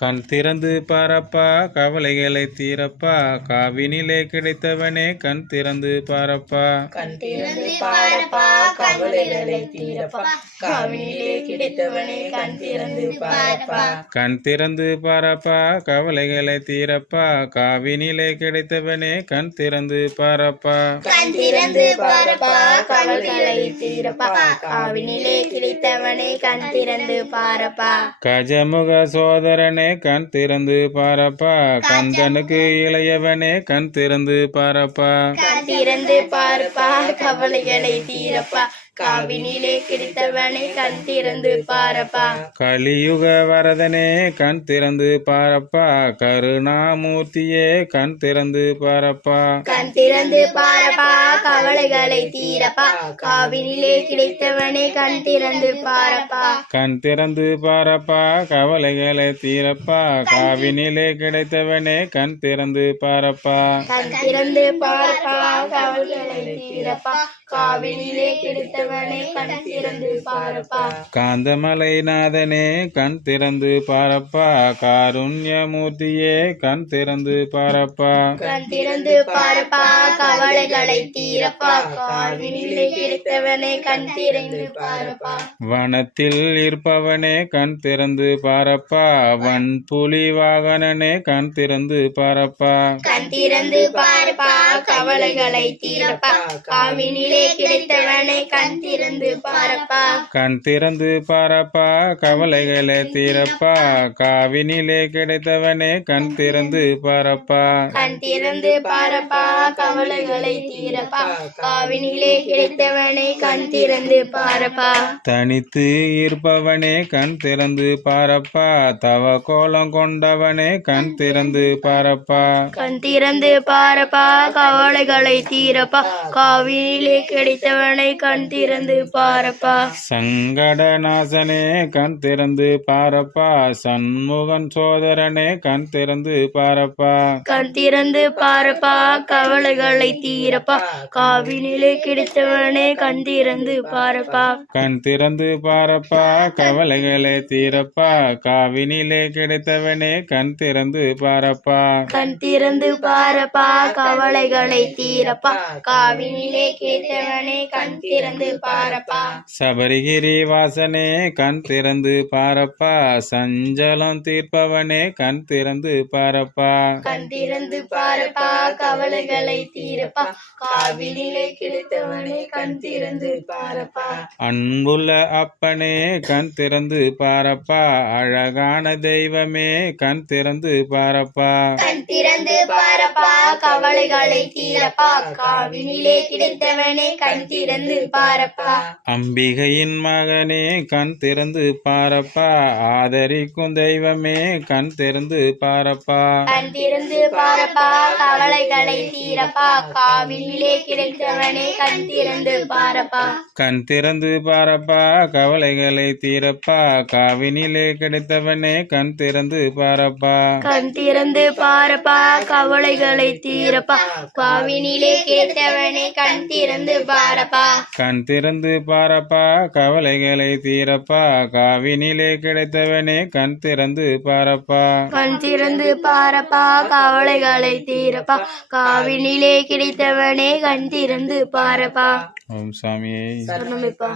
கண் திறந்து பாரப்பா கவலைகளை தீரப்பா. காவினிலே கிடைத்தவனே கண் திறந்து பாரப்பா. கண் திறந்து பாரப்பா கவலைகளை தீரப்பா. காவினிலே கிடைத்தவனே கண் திறந்து பாரப்பா. கண் திறந்து பாரப்பா கவலைகளை தீரப்பா. காவினிலே கிடைத்தவனே கண் திறந்து பாரப்பா. கண் திறந்து பாரப்பா கவலைகளை தீரப்பா. காவினிலே கிடைத்தவனே கண் திறந்து பாரப்பா. கஜமுக சோதரனே கண் திறந்து பாரப்பா. கந்தனுக்கு இளையவனே கண் திறந்து பாரப்பா. கண் திறந்து பாரப்பா. கவலைகளை தீரப்பா. காவினிலே கிடைத்தவனே கண் திறந்து பாரப்பா. கலியுக வரதனே கண் திறந்து பாரப்பா. கருணாமூர்த்தியே கண் திறந்து பாரப்பா. கண் திறந்து பாரப்பா கவலைகளை தீரப்பா. காவினிலே கிடைத்தவனே கண் திறந்து பாரப்பா. கண் திறந்து பாரப்பா கவலைகளை தீரப்பா. காவினிலே கிடைத்தவனே கண் திறந்து பாரப்பா. கண் திறந்து பாரப்பா காவினிலே கிடைத்தவனே கண் திறந்து பாரப்பா. காந்தமலை நாதனே கண் திறந்து பாரப்பா. காருண்யமூர்த்தியே கண் திறந்து பாரப்பா. கண் திறந்து பாரப்பா. கவலைகளை தீரப்பா. காவினிலே கிடைத்தவனே கண் திறந்து பாரப்பா. வனத்தில் இருப்பவனே கண் திறந்து பாரப்பா. வன்புலி வாகனனே கண் திறந்து பாரப்பா. கண் திறந்து பாரப்பா. கவலைகளை தீரப்பா. காவினிலே கிடைத்தவனே கண் திறந்து பாரப்பா. கண் திறந்து பாரப்பா கவலைகளை தீரப்பா. காவினிலே கிடைத்தவனே கண் திறந்து பாரப்பா. கண் திறந்து பாரப்பா கவலைகளை தீரப்பா. காவினிலே கிடைத்தவனே கண் திறந்து பாரப்பா. தனித்து இருப்பவனே கண் திறந்து பாரப்பா. தவ கோலம் கொண்டவனே கண் திறந்து பாரப்பா. கண் திறந்து பாரப்பா கவலைகளை தீரப்பா. காவினிலே கிடைத்தவனை கண் திறந்து பாரப்பா. சங்கடநாசனே கண் திறந்து பாரப்பா. சண்முகன் சோதரனே கண் திறந்து பாரப்பா. கண் திறந்து பாரப்பா கவலைகளை தீரப்பா. காவினிலே கிடைத்தவனே கண் திறந்து பாரப்பா. கண் திறந்து பாரப்பா கவலைகளை தீரப்பா. காவினிலே கிடைத்தவனே கண் திறந்து பாரப்பா. கண் திறந்து பாரப்பா கவலைகளை தீரப்பா. காவினிலே கேட்டவனே கண் திறந்து பாரப்பா. சபரிகிரி வாசனே கண் திறந்து பாரப்பா. சஞ்சலம் தீர்ப்பவனே கண் திறந்து பாரப்பா. கண் திறந்து பாரப்பா கவலைகளை தீரப்பா. காவினிலே கிடைத்தவனே கண் திறந்து பாரப்பா. அன்புள்ள அப்பனே கண் திறந்து பாரப்பா. அழகான தெய்வமே கண் திறந்து பாரப்பா. கண் திறந்து பாரப்பா கவலைகளை தீரப்பா. காவினிலே கிடைத்தவனே கண் திறந்து பாரப்பா. அம்பிகையின் மகனே கண் திறந்து பாரப்பா. ஆதரிக்கும் தெய்வமே கண் திறந்து பாரப்பா. கண் திறந்து பாரப்பா கவலைகளை தீரப்பா. காவினிலே கிடைத்தவனே கண் திறந்து பாரப்பா. கண் திறந்து பாரப்பா கவலைகளை தீரப்பா. காவினிலே கிடைத்தவனே கண் திறந்து பாரப்பா. கண் திறந்து பாரப்பா கவலைகளை தீரப்பா. காவினிலே கிடைத்தவனே கண் திறந்து பாரப்பா. கண் திறந்து பாரப்பா கவலைகளை தீரப்பா காவினிலே கிடைத்தவனே கண் திறந்து பாரப்பா. கண் திறந்து பாரப்பா கவலைகளை தீரப்பா காவினிலே கிடைத்தவனே கண் திறந்து பாரப்பா. ஓம் சாமியே. சொன்னமைப்பா